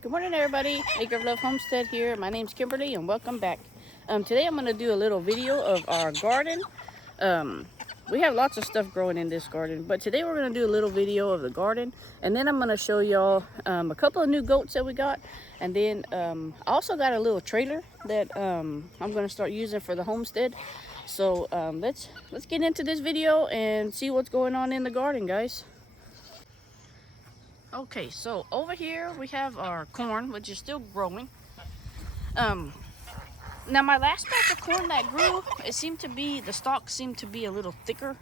Good morning, everybody. Acre of Love Homestead here. My name's Kimberly, and welcome back. Today I'm going to do a little video of our garden. We have lots of stuff growing in this garden, but today we're going to do a little video of the garden, and then I'm going to show y'all a couple of new goats that we got, and then I also got a little trailer that I'm going to start using for the homestead. So let's get into this video and see what's going on in the garden, guys. Okay, so over here we have our corn, which is still growing. Now my last batch of corn that grew, the stalks seem to be a little thicker.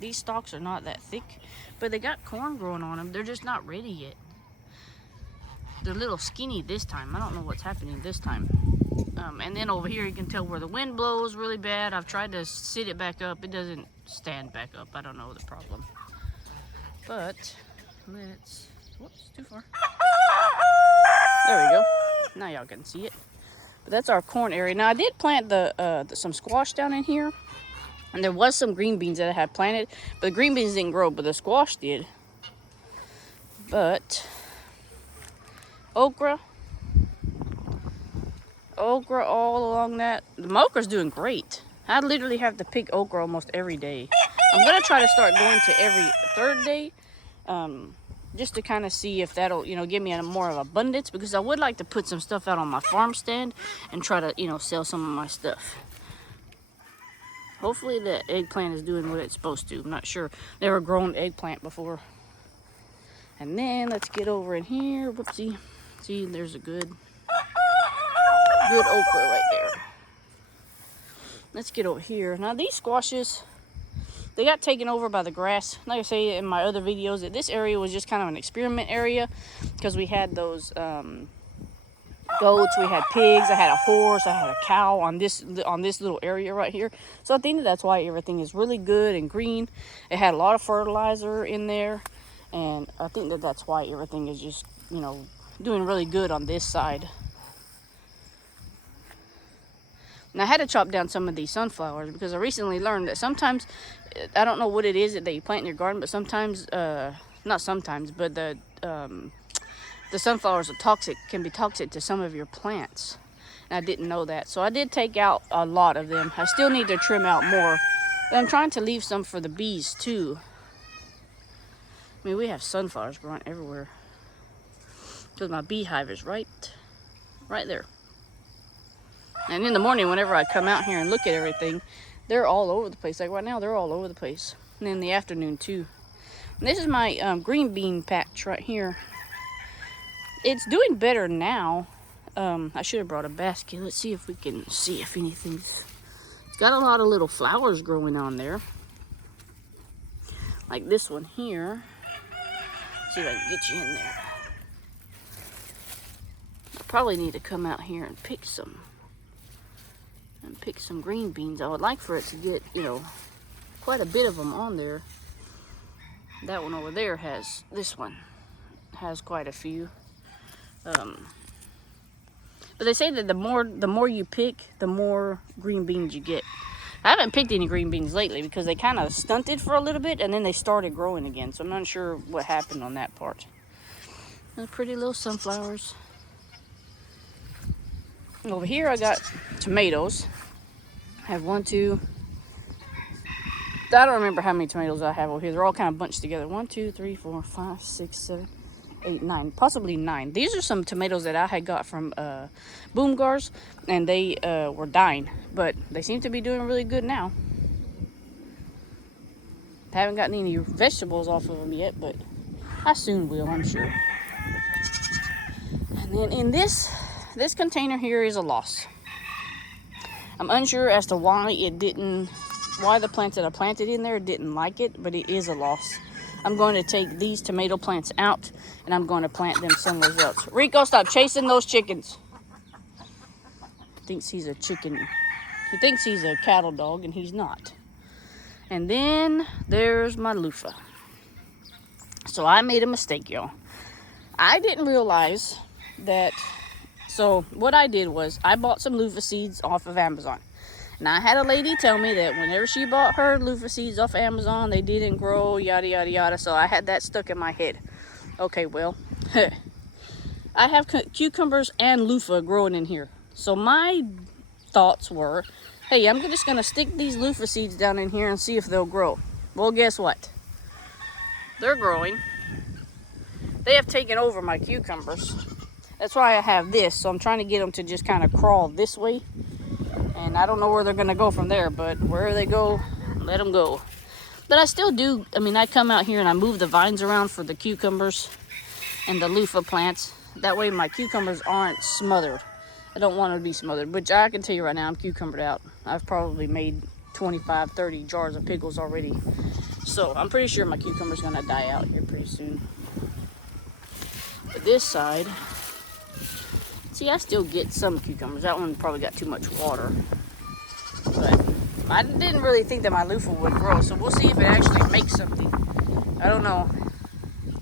These stalks are not that thick, but they got corn growing on them. They're just not ready yet. They're a little skinny this time. I don't know what's happening this time. And then over here you can tell where the wind blows really bad. I've tried to sit it back up. It doesn't stand back up. I don't know the problem. But whoops, too far. There we go. Now y'all can see it. But that's our corn area. Now I did plant some squash down in here, and there was some green beans that I had planted, but the green beans didn't grow, but the squash did. But okra all along that. The okra's doing great. I literally have to pick okra almost every day. I'm gonna try to start going to every third day. Just to kind of see if that'll, give me more of abundance, because I would like to put some stuff out on my farm stand and try to, sell some of my stuff. Hopefully the eggplant is doing what it's supposed to. I'm not sure. Never grown eggplant before. And then let's get over in here. Whoopsie. See, there's a good okra right there. Let's get over here. Now these squashes, they got taken over by the grass. Like I say in my other videos, that this area was just kind of an experiment area, because we had those goats, we had pigs, I had a horse, I had a cow on this little area right here. So I think that's why everything is really good and green. It had a lot of fertilizer in there, and I think that's why everything is just, doing really good on this side. And I had to chop down some of these sunflowers, because I recently learned that sometimes, I don't know what it is that you plant in your garden, but sometimes, not sometimes, but the sunflowers can be toxic to some of your plants. And I didn't know that. So I did take out a lot of them. I still need to trim out more, but I'm trying to leave some for the bees too. I mean, we have sunflowers growing everywhere, because my beehive is right there. And in the morning, whenever I come out here and look at everything, they're all over the place. Like right now, they're all over the place. And in the afternoon, too. And this is my green bean patch right here. It's doing better now. I should have brought a basket. Let's see if we can see if anything's... It's got a lot of little flowers growing on there. Like this one here. Let's see if I can get you in there. I probably need to come out here and pick some green beans. I would like for it to get, quite a bit of them on there. That one over there this one has quite a few. But they say that the more you pick, the more green beans you get. I haven't picked any green beans lately, because they kind of stunted for a little bit, and then they started growing again. So I'm not sure what happened on that part. Those pretty little sunflowers. Over here I got tomatoes. I have 1, 2. I don't remember how many tomatoes I have over here. They're all kind of bunched together. 1, 2, 3, 4, 5, 6, 7, 8, 9. Possibly 9. These are some tomatoes that I had got from boom gars, and they were dying, but they seem to be doing really good now. I haven't gotten any vegetables off of them yet, but I soon will, I'm sure. And then in this container here is a loss. I'm unsure as to why the plants that I planted in there didn't like it, but it is a loss. I'm going to take these tomato plants out, and I'm going to plant them somewhere else. Rico, stop chasing those chickens. Thinks he's a chicken. He thinks he's a cattle dog, and he's not. And then there's my loofah. So I made a mistake, y'all. I didn't realize that... So what I did was I bought some loofah seeds off of Amazon. And I had a lady tell me that whenever she bought her loofah seeds off Amazon, they didn't grow, yada, yada, yada. So I had that stuck in my head. Okay, well, I have cucumbers and loofah growing in here. So my thoughts were, hey, I'm just gonna stick these loofah seeds down in here and see if they'll grow. Well, guess what? They're growing. They have taken over my cucumbers. That's why I have this. So I'm trying to get them to just kind of crawl this way. And I don't know where they're gonna go from there, but where they go, let them go. But I still do, I mean, I come out here and I move the vines around for the cucumbers and the loofah plants. That way my cucumbers aren't smothered. I don't want them to be smothered, which I can tell you right now, I'm cucumbered out. I've probably made 25, 30 jars of pickles already. So I'm pretty sure my cucumber's gonna die out here pretty soon. But this side, see, I still get some cucumbers. That one probably got too much water. But I didn't really think that my loofah would grow, so we'll see if it actually makes something. I don't know.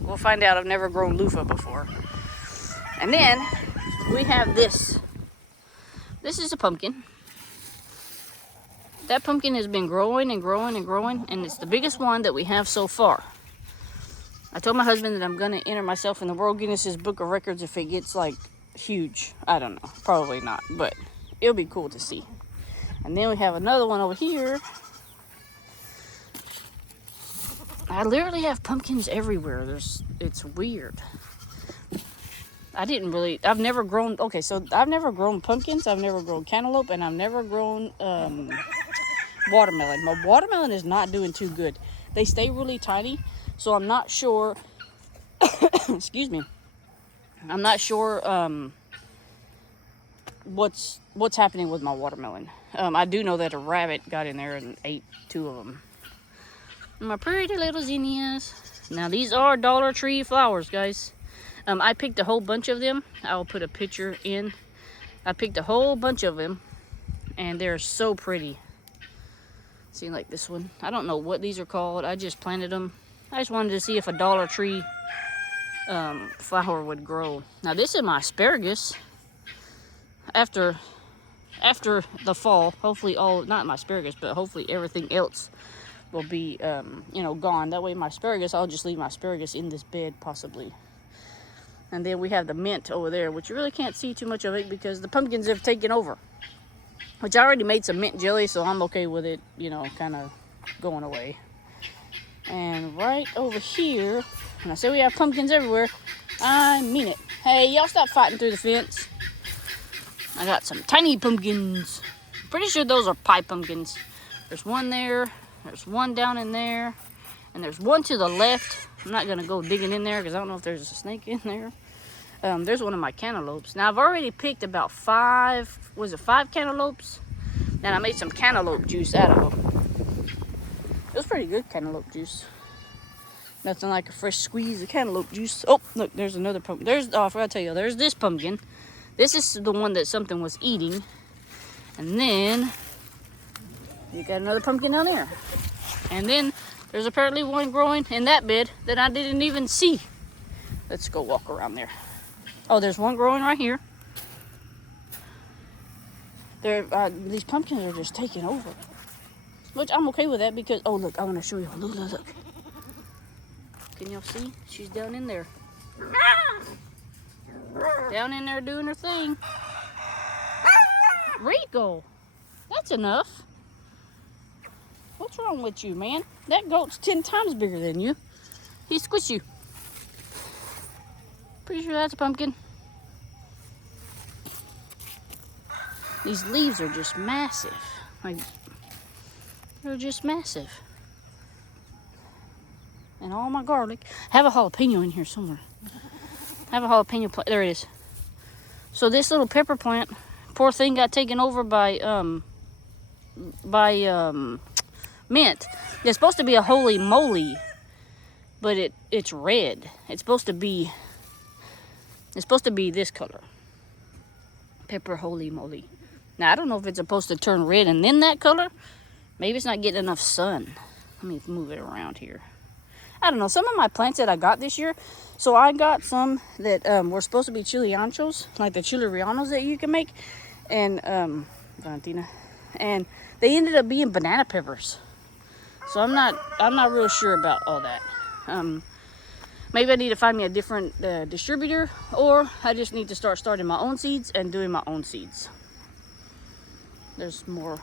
We'll find out. I've never grown loofah before. And then we have this. This is a pumpkin. That pumpkin has been growing and growing and growing, and it's the biggest one that we have so far. I told my husband that I'm going to enter myself in the World Guinness Book of Records if it gets, like, huge. I don't know. Probably not, but it'll be cool to see. And then we have another one over here. I literally have pumpkins everywhere. It's weird. I've never grown, okay, so I've never grown pumpkins, I've never grown cantaloupe, and I've never grown watermelon. My watermelon is not doing too good. They stay really tiny, so I'm not sure, excuse me, I'm not sure what's happening with my watermelon. I do know that a rabbit got in there and ate 2 of them. My pretty little zinnias. Now these are Dollar Tree flowers, guys. I picked a whole bunch of them. I'll put a picture in. I picked a whole bunch of them, and they're so pretty. See, like this one. I don't know what these are called. I just planted them. I just wanted to see if a Dollar Tree flower would grow. Now this is my asparagus. After the fall, hopefully not my asparagus, but hopefully everything else will be, gone. That way my asparagus, I'll just leave my asparagus in this bed possibly. And then we have the mint over there, which you really can't see too much of it because the pumpkins have taken over. Which I already made some mint jelly, so I'm okay with it, kind of going away. And right over here, when I say we have pumpkins everywhere, I mean it. Hey, y'all stop fighting through the fence. I got some tiny pumpkins. Pretty sure those are pie pumpkins. There's one there, there's one down in there, and there's one to the left. I'm not gonna go digging in there because I don't know if there's a snake in there. There's one of my cantaloupes. Now I've already picked about 5 cantaloupes? And I made some cantaloupe juice out of them. It was pretty good cantaloupe juice. Nothing like a fresh squeeze of cantaloupe juice. Oh, look, there's another pumpkin. I forgot to tell you, there's this pumpkin. This is the one that something was eating. And then you got another pumpkin down there. And then there's apparently one growing in that bed that I didn't even see. Let's go walk around there. Oh, there's one growing right here. These pumpkins are just taking over. Which I'm okay with that because, oh look, I want to show you. Look. Can y'all see? She's down in there. Down in there doing her thing. Rico, that's enough. What's wrong with you, man? That goat's 10 times bigger than you. He squished you. Pretty sure that's a pumpkin. These leaves are just massive. Like, they're just massive. And all my garlic. I have a jalapeno in here somewhere. I have a jalapeno plant. There it is. So this little pepper plant, poor thing, got taken over by mint. It's supposed to be a holy moly, but it's red. It's supposed to be this color. Pepper holy moly. Now I don't know if it's supposed to turn red and then that color. Maybe it's not getting enough sun. Let me move it around here. I don't know. Some of my plants that I got this year. So I got some that were supposed to be chili anchos, like the chili rellenos that you can make, and Valentina, and they ended up being banana peppers. So I'm not real sure about all that. maybe I need to find me a different distributor, or I just need to start starting my own seeds and doing my own seeds. There's more.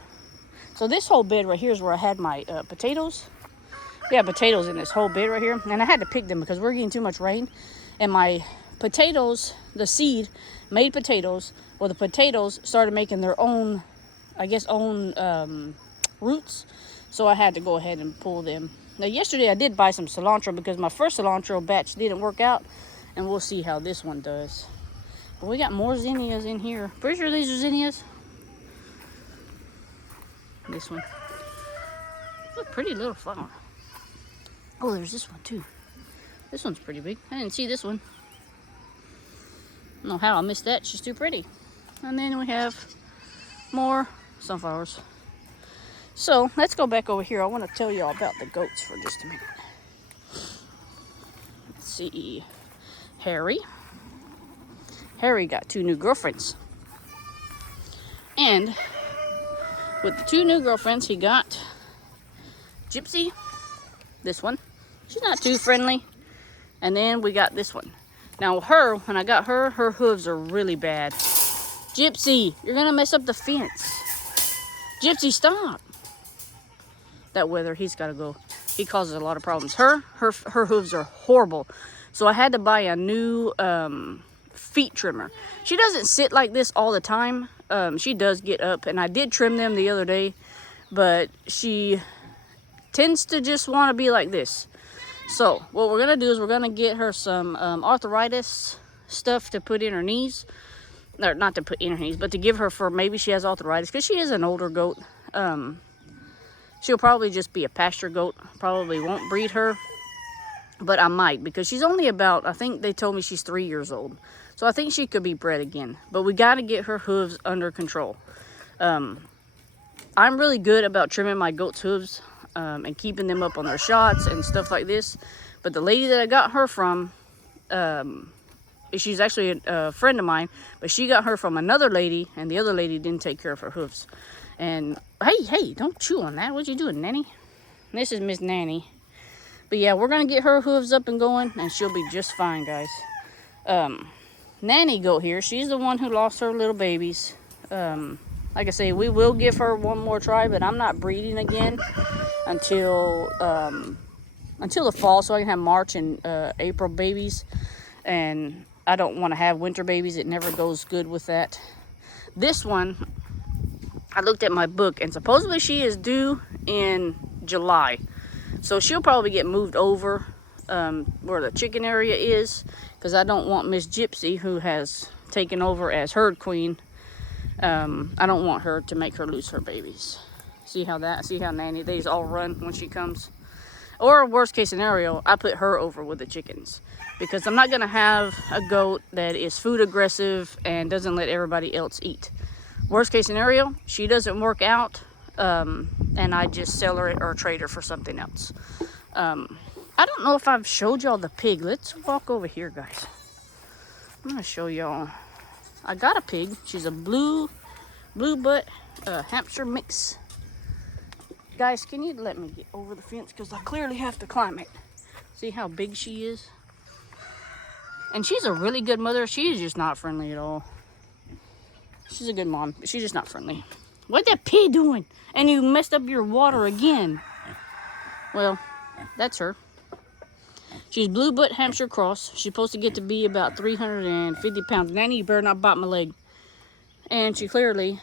So this whole bed right here is where I had my potatoes. We have potatoes in this whole bed right here, and I had to pick them because we're getting too much rain. And my potatoes, the seed made potatoes. Well, the potatoes started making their own, I guess, roots. So I had to go ahead and pull them. Now, yesterday I did buy some cilantro because my first cilantro batch didn't work out, and we'll see how this one does. But we got more zinnias in here. Pretty sure these are zinnias. This one. It's a pretty little flower. Oh, there's this one too. This one's pretty big. I didn't see this one. I don't know how I missed that. She's too pretty. And then we have more sunflowers. So let's go back over here. I want to tell you all about the goats for just a minute. Let's see. Harry got 2 new girlfriends. And with the 2 new girlfriends, he got Gypsy, this one. She's not too friendly. And then we got this one. Now when I got her hooves are really bad. Gypsy, you're gonna mess up the fence. Gypsy, stop. That weather, he's gotta go. He causes a lot of problems. Her hooves are horrible. So I had to buy a new feet trimmer. She doesn't sit like this all the time. She does get up, and I did trim them the other day, but she tends to just want to be like this. So what we're gonna do is we're gonna get her some arthritis stuff to put in her knees, or not to put in her knees, but to give her for maybe she has arthritis, because she is an older goat. She'll probably just be a pasture goat. Probably won't breed her, but I might, because she's only about, I think they told me she's 3 years old. So I think she could be bred again. But we got to get her hooves under control. I'm really good about trimming my goats' hooves and keeping them up on their shots and stuff like this. But the lady that I got her from, she's actually a friend of mine, but she got her from another lady, and the other lady didn't take care of her hooves. And hey, don't chew on that. What you doing, Nanny? This is Miss Nanny. But yeah, we're going to get her hooves up and going, and she'll be just fine, guys. Nanny goat here, she's the one who lost her little babies. Like I say, we will give her one more try, but I'm not breeding again until the fall, so I can have March and April babies. And I don't want to have winter babies. It never goes good with that. This one, I looked at my book, and supposedly she is due in July. So she'll probably get moved over where the chicken area is, because I don't want Miss Gypsy, who has taken over as herd queen, I don't want her to make her lose her babies. See how Nanny, these all run when she comes. Or worst case scenario, I put her over with the chickens, because I'm not going to have a goat that is food aggressive and doesn't let everybody else eat. Worst case scenario, she doesn't work out, and I just sell her or trade her for something else. I don't know if I've showed y'all the pig. Let's walk over here, guys. I'm going to show y'all. I got a pig. She's a blue butt Hampshire mix. Guys, can you let me get over the fence? Because I clearly have to climb it. See how big she is? And she's a really good mother. She is just not friendly at all. She's a good mom, but she's just not friendly. What that pig doing? And you messed up your water again. Well, that's her. She's blue butt Hampshire cross. She's supposed to get to be about 350 pounds. Nanny, you better not bite my leg. And she clearly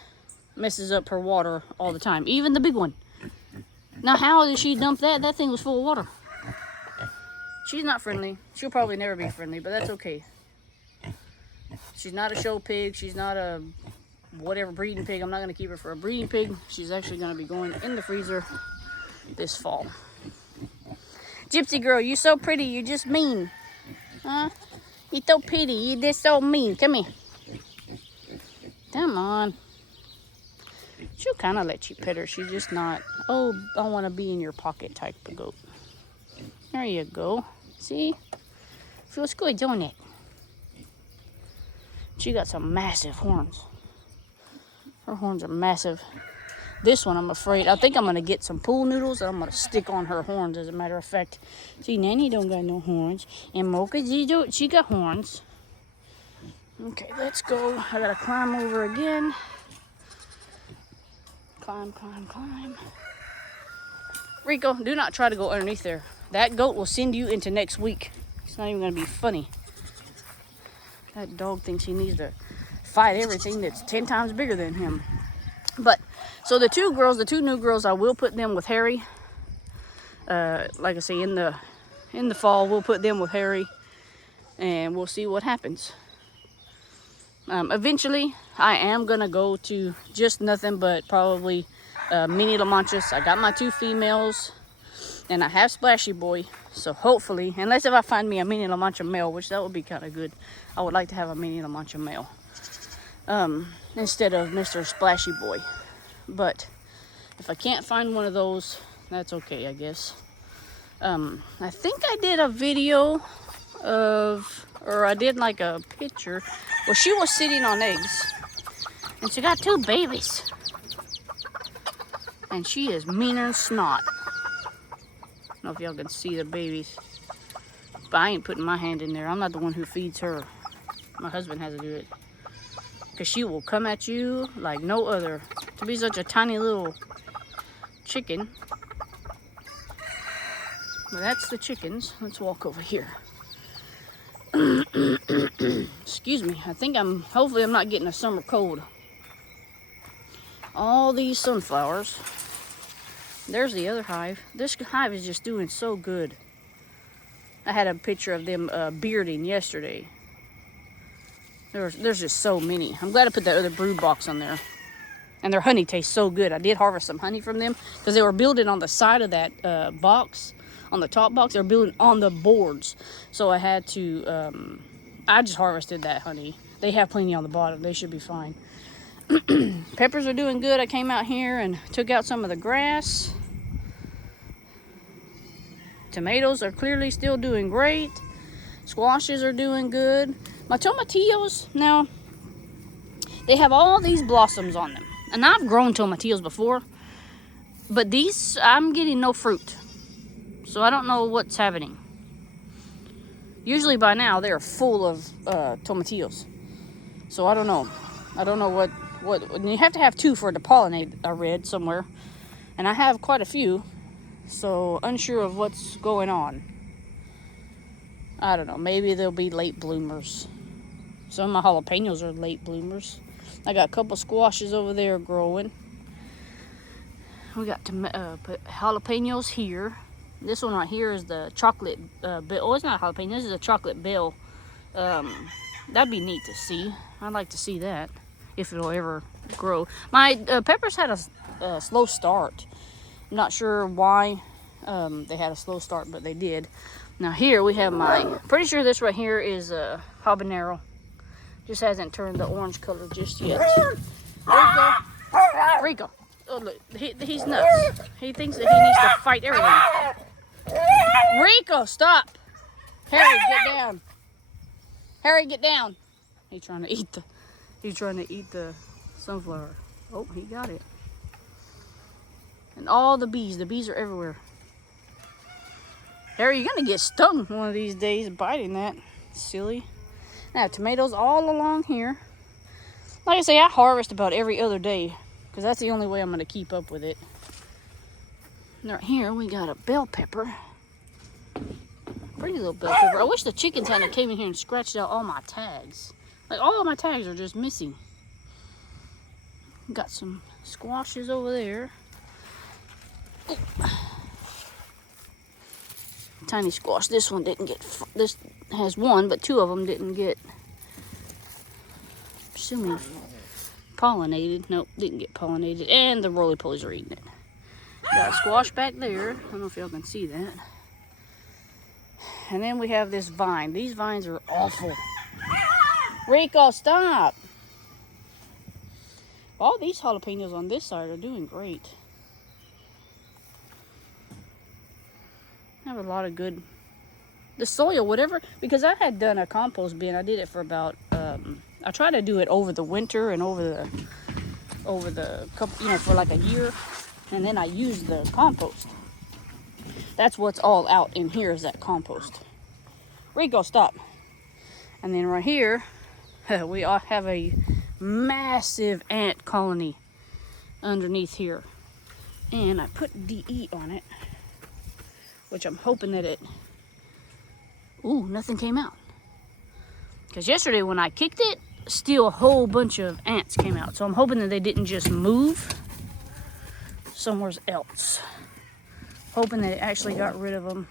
messes up her water all the time. Even the big one. Now, how did she dump that? That thing was full of water. She's not friendly. She'll probably never be friendly, but that's okay. She's not a show pig. She's not a whatever breeding pig. I'm not going to keep her for a breeding pig. She's actually going to be going in the freezer this fall. Gypsy girl, you so pretty. You're just mean. Huh? You so pretty. You just so mean. Come here. Come on. She'll kind of let you pet her. She's just not, oh, I want to be in your pocket type of goat. There you go. See? Feels good, don't it? She got some massive horns. Her horns are massive. This one, I'm afraid. I think I'm going to get some pool noodles and I'm going to stick on her horns, as a matter of fact. See, Nanny don't got no horns. And Mocha, she got horns. Okay, let's go. I got to climb over again. Climb, climb, climb. Rico, do not try to go underneath there. That goat will send you into next week. It's not even going to be funny. That dog thinks he needs to fight everything that's 10 times bigger than him. But, so the two new girls, I will put them with Harry. Like I say, in the fall, we'll put them with Harry. And we'll see what happens. Eventually, I am going to go to just nothing but probably mini La Manchas. I got my 2 females. And I have Splashy Boy. So hopefully, unless if I find me a mini La Mancha male, which that would be kind of good. I would like to have a mini La Mancha male. Instead of Mr. Splashy Boy. But if I can't find one of those, that's okay, I guess. I think I did a video or I did like a picture. Well, she was sitting on eggs. And she got 2 babies. And she is meaner than snot. I don't know if y'all can see the babies. But I ain't putting my hand in there. I'm not the one who feeds her. My husband has to do it. Because she will come at you like no other. To be such a tiny little chicken. Well, that's the chickens. Let's walk over here. Excuse me. I think hopefully I'm not getting a summer cold. All these sunflowers. There's the other hive. This hive is just doing so good. I had a picture of them bearding yesterday. There's just so many. I'm glad I put that other brood box on there. And their honey tastes so good. I did harvest some honey from them because they were building on the side of that box, on the top box. They were building on the boards. So I had to, I just harvested that honey. They have plenty on the bottom. They should be fine. Peppers are doing good. I came out here and took out some of the grass. Tomatoes are clearly still doing great. Squashes are doing good. My tomatillos, now, they have all these blossoms on them. And I've grown tomatillos before. But these, I'm getting no fruit. So I don't know what's happening. Usually by now, they're full of tomatillos. So I don't know. I don't know what you have to have 2 for it to pollinate, I read somewhere. And I have quite a few. So unsure of what's going on. I don't know. Maybe they'll be late bloomers. Some of my jalapenos are late bloomers. I got a couple squashes over there growing. We got put jalapenos here. This one right here is the chocolate bell. Oh, it's not a jalapeno. This is a chocolate bell. That'd be neat to see. I'd like to see that if it'll ever grow. My peppers had a slow start. I'm not sure why they had a slow start, but they did. Now here we have pretty sure this right here is a habanero. Just hasn't turned the orange color just yet. Rico. Oh look, he's nuts. He thinks that he needs to fight everything. Rico, stop. Harry, get down. Harry, get down. He's trying to eat the sunflower. Oh, he got it. And all the bees are everywhere. Harry, you're gonna get stung one of these days biting that. Silly. Now, tomatoes all along here. Like I say, I harvest about every other day because that's the only way I'm gonna keep up with it. And right here, we got a bell pepper. Pretty little bell pepper. I wish the chickens hadn't came in here and scratched out all my tags. Like, all of my tags are just missing. Got some squashes over there. Ooh. Tiny squash. This one didn't get, this has 1, but 2 of them didn't get, assuming pollinated. Nope, didn't get pollinated. And the roly-polies are eating it. Got a squash back there. I don't know if y'all can see that. And then we have this vine. These vines are awful. Rico, stop. All these jalapenos on this side are doing great. I have a lot of good, the soil, whatever, because I had done a compost bin. I did it for about, I tried to do it over the winter and over over the couple, for like a year, and then I use the compost. That's what's all out in here is that compost. Rico, stop. And then right here, we all have a massive ant colony underneath here. And I put DE on it, which I'm hoping that it... Ooh, nothing came out. Because yesterday when I kicked it, still a whole bunch of ants came out. So I'm hoping that they didn't just move somewhere else. Hoping that it actually got rid of them.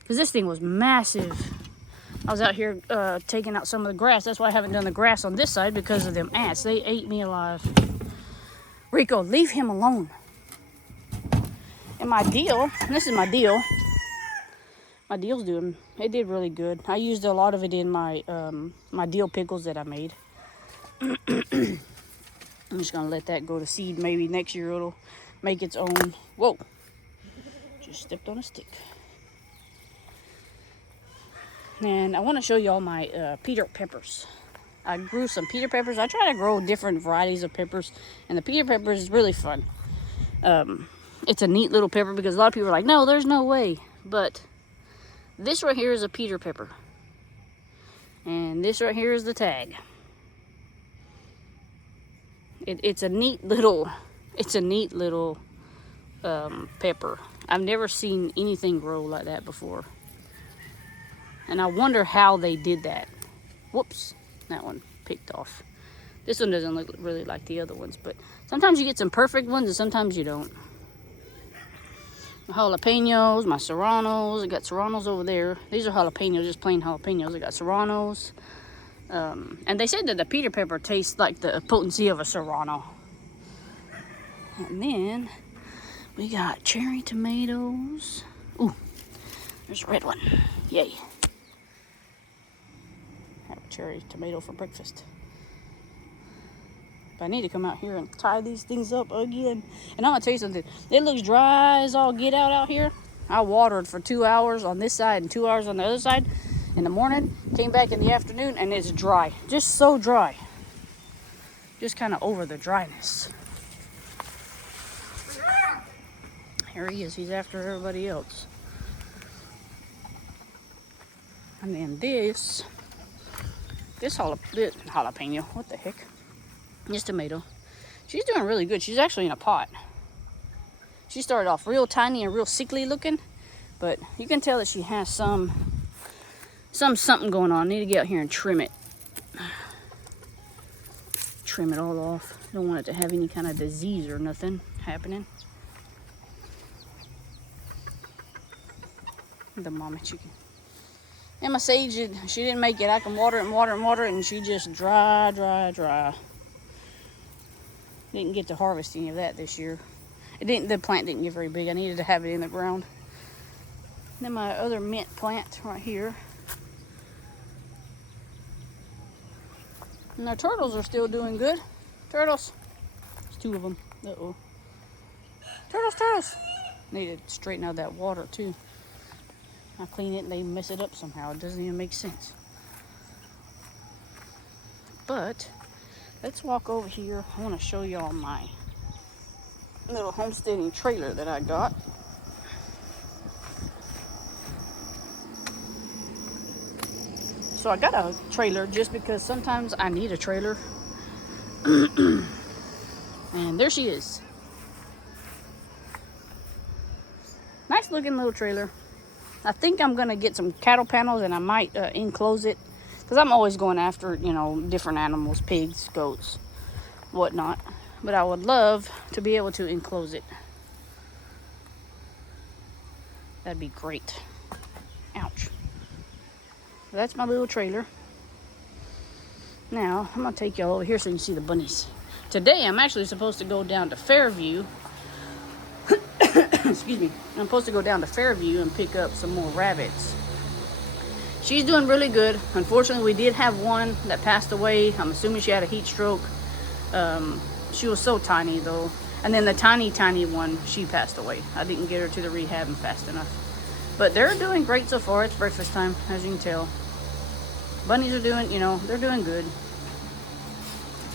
Because this thing was massive. I was out here taking out some of the grass. That's why I haven't done the grass on this side, because of them ants. They ate me alive. Rico, leave him alone. And my deal, this is my deal. My deal's it did really good. I used a lot of it in my my dill pickles that I made. I'm just gonna let that go to seed. Maybe next year it'll make its own. Whoa, just stepped on a stick. And I want to show y'all my Peter peppers. I grew some Peter peppers. I try to grow different varieties of peppers, and the Peter pepper is really fun. It's a neat little pepper because a lot of people are like, no, there's no way. But this right here is a Peter pepper. And this right here is the tag. It's a neat little pepper. I've never seen anything grow like that before. And I wonder how they did that. Whoops, that one picked off. This one doesn't look really like the other ones, but sometimes you get some perfect ones and sometimes you don't. My jalapenos, my serranos. I got serranos over there. These are jalapenos, just plain jalapenos. I got serranos. And they said that the Peter pepper tastes like the potency of a serrano. And then we got cherry tomatoes. Ooh, there's a red one. Yay. Have a cherry tomato for breakfast. But I need to come out here and tie these things up again. And I'm going to tell you something. It looks dry as all get out here. I watered for 2 hours on this side and 2 hours on the other side in the morning. Came back in the afternoon and it's dry. Just so dry. Just kind of over the dryness. Here he is. He's after everybody else. And then this jalapeno. What the heck? This tomato. She's doing really good. She's actually in a pot. She started off real tiny and real sickly looking, but you can tell that she has something going on. I need to get out here and trim it. Trim it all off. Don't want it to have any kind of disease or nothing happening. The mama chicken. And my sage, she didn't make it. I can water it and water it and water it, and she just dry. Didn't get to harvest any of that this year. The plant didn't get very big. I needed to have it in the ground. And then my other mint plant right here. And our turtles are still doing good. Turtles. There's 2 of them. Uh-oh. Turtles. Need to straighten out that water too. I clean it and they mess it up somehow. It doesn't even make sense. But let's walk over here. I want to show y'all my little homesteading trailer that I got. So I got a trailer just because sometimes I need a trailer. And there she is. Nice looking little trailer. I think I'm going to get some cattle panels and I might enclose it. Because I'm always going after, different animals, pigs, goats, whatnot. But I would love to be able to enclose it. That'd be great. Ouch. That's my little trailer. Now, I'm going to take y'all over here so you can see the bunnies. Today, I'm actually supposed to go down to Fairview. Excuse me. I'm supposed to go down to Fairview and pick up some more rabbits. She's doing really good. Unfortunately, we did have one that passed away. I'm assuming she had a heat stroke. She was so tiny, though. And then the tiny one, she passed away. I didn't get her to the rehab fast enough. But they're doing great so far. It's breakfast time, as you can tell. Bunnies are doing, they're doing good.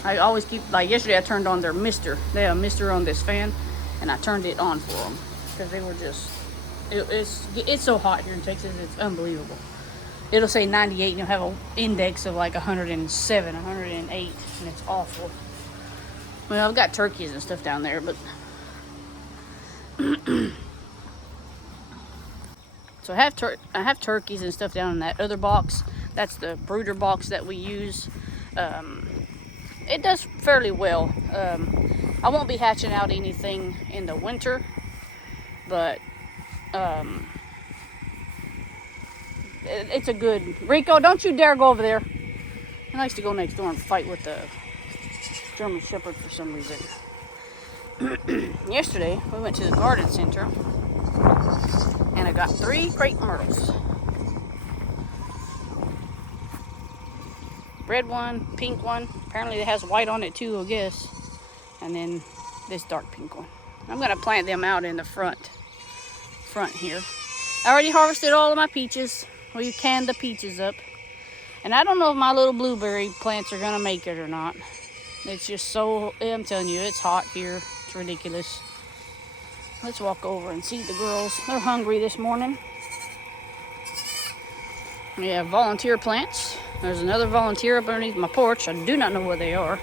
I always keep, like yesterday I turned on their mister. They have a mister on this fan, and I turned it on for them because they were just, it's so hot here in Texas, it's unbelievable. It'll say 98 and you'll have an index of like 107, 108, and it's awful. Well, I've got turkeys and stuff down there, but so I have turkeys and stuff down in that other box. That's the brooder box that we use. It does fairly well. I won't be hatching out anything in the winter, but it's a good... Rico, don't you dare go over there. He likes to go next door and fight with the German Shepherd for some reason. Yesterday, we went to the garden center, and I got 3 crepe myrtles. Red one, pink one. Apparently it has white on it too, I guess. And then this dark pink one. I'm gonna plant them out in the front here. I already harvested all of my peaches. We canned the peaches up. And I don't know if my little blueberry plants are gonna make it or not. It's just so, I'm telling you, it's hot here. It's ridiculous. Let's walk over and see the girls. They're hungry this morning. We have volunteer plants. There's another volunteer up underneath my porch. I do not know where they are.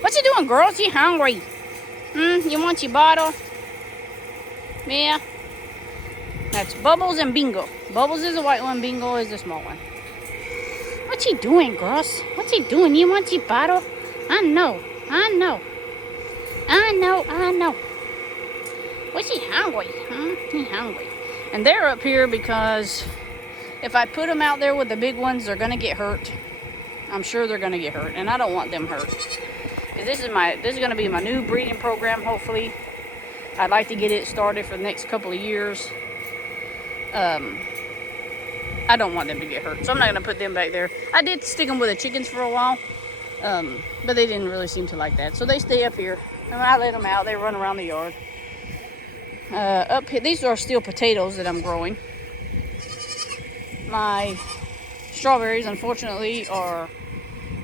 What's you doing, girls? You hungry? You want your bottle? Yeah. That's Bubbles and Bingo. Bubbles is the white one. Bingo is the small one. What's he doing, girls? What's he doing? You want your bottle? I know. What's he hungry? He hungry. And they're up here because if I put them out there with the big ones, they're gonna get hurt. I'm sure they're gonna get hurt, and I don't want them hurt. This is gonna be my new breeding program. Hopefully, I'd like to get it started for the next couple of years. I don't want them to get hurt, so I'm not gonna put them back there. I did stick them with the chickens for a while, but they didn't really seem to like that, so they stay up here. And when I let them out, they run around the yard. Up here, these are still potatoes that I'm growing. My strawberries, unfortunately, are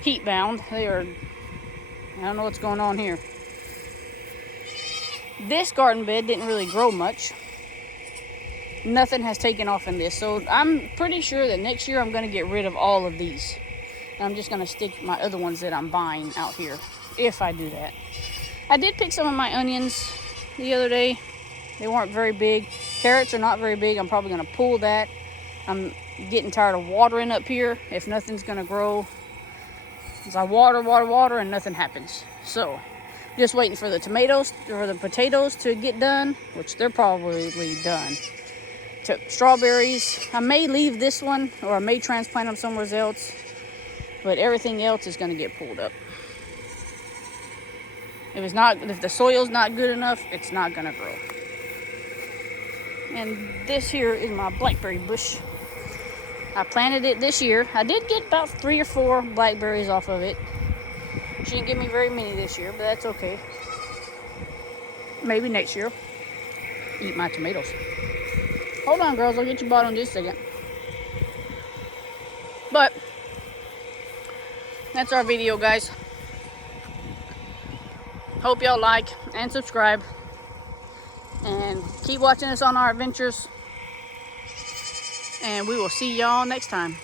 heat bound. I don't know what's going on here. This garden bed didn't really grow much. Nothing has taken off in this, so I'm pretty sure that next year I'm going to get rid of all of these. And I'm just going to stick my other ones that I'm buying out here, if I do that. I did pick some of my onions the other day. They weren't very big. Carrots are not very big. I'm probably going to pull that. I'm getting tired of watering up here if nothing's going to grow. As I water, and nothing happens. So, just waiting for the tomatoes or the potatoes to get done, which they're probably done. Strawberries, I may leave this one, or I may transplant them somewhere else, but everything else is going to get pulled up. If the soil's not good enough, it's not going to grow. And this here is my blackberry bush. I planted it this year. I did get about 3 or 4 blackberries off of it. She didn't give me very many this year, but that's okay. Maybe next year. Eat my tomatoes. Hold on, girls. I'll get your bottle in just a second. But that's our video, guys. Hope y'all like and subscribe. And keep watching us on our adventures. And we will see y'all next time.